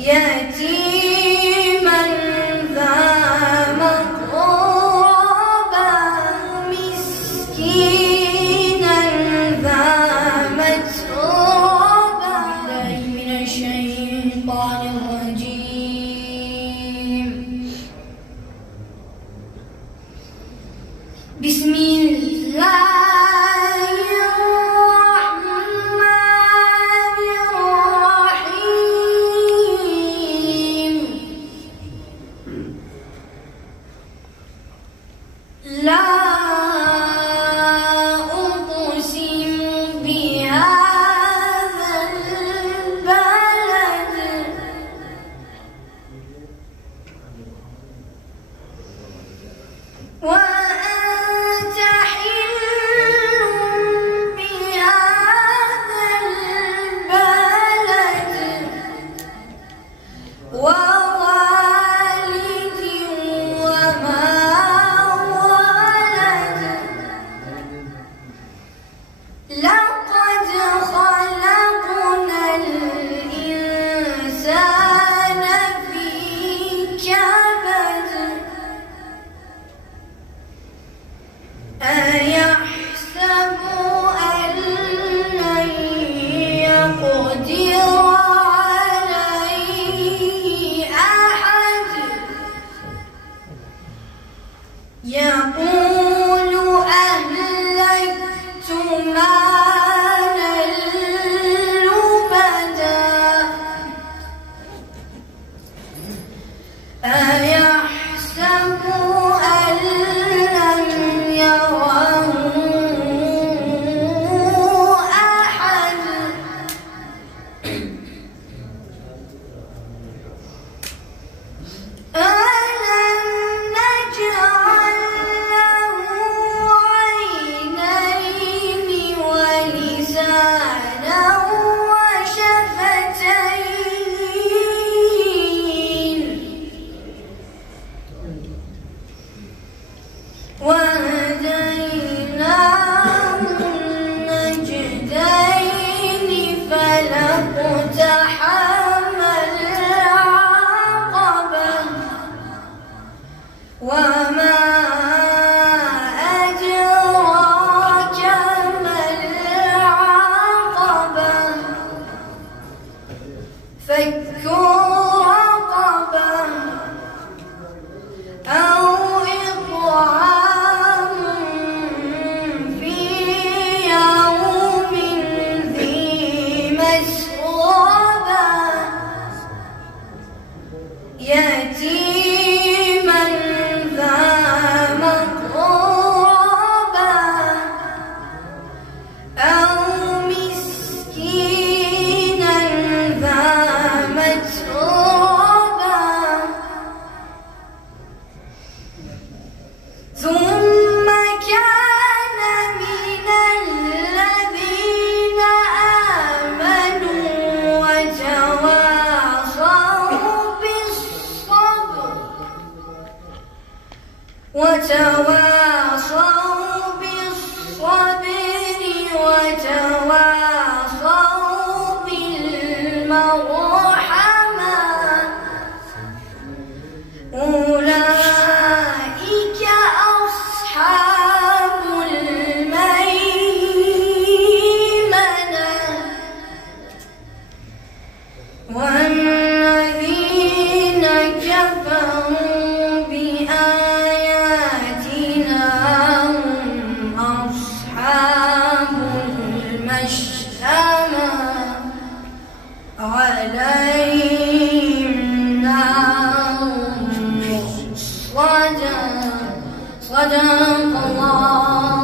يتيما ذا مقربة مسكينا ذا متربة. بالله من الشيطان الرجيم. بسم الله لا أقسم بهذا البلد وأنت حل بهذا البلد ووالد وما لقد خلقنا الإنسان في كبد. أيحسب أن لن يقدر عليه أحد يقول أهلكت مالا لبدا. أيحسب أن لم يره أحد ألم نجعل له عينين ولسانا وشفتين وهديناه النجدين فلاقتحم العقبة وما أدراك ما العقبة فك رقبة أو إطعام في يوم ذي مسغبة يتيما ذا مقربة أو مسكينا ذا متربة ثم كان من الذين آمنوا وتواصوا بالصبر وتواصوا بالمرحمة أولئك أصحاب الميمنة. والذين كفروا بآياتنا هم أصحاب المشأمة عليهم نار مؤصدة. صدق الله.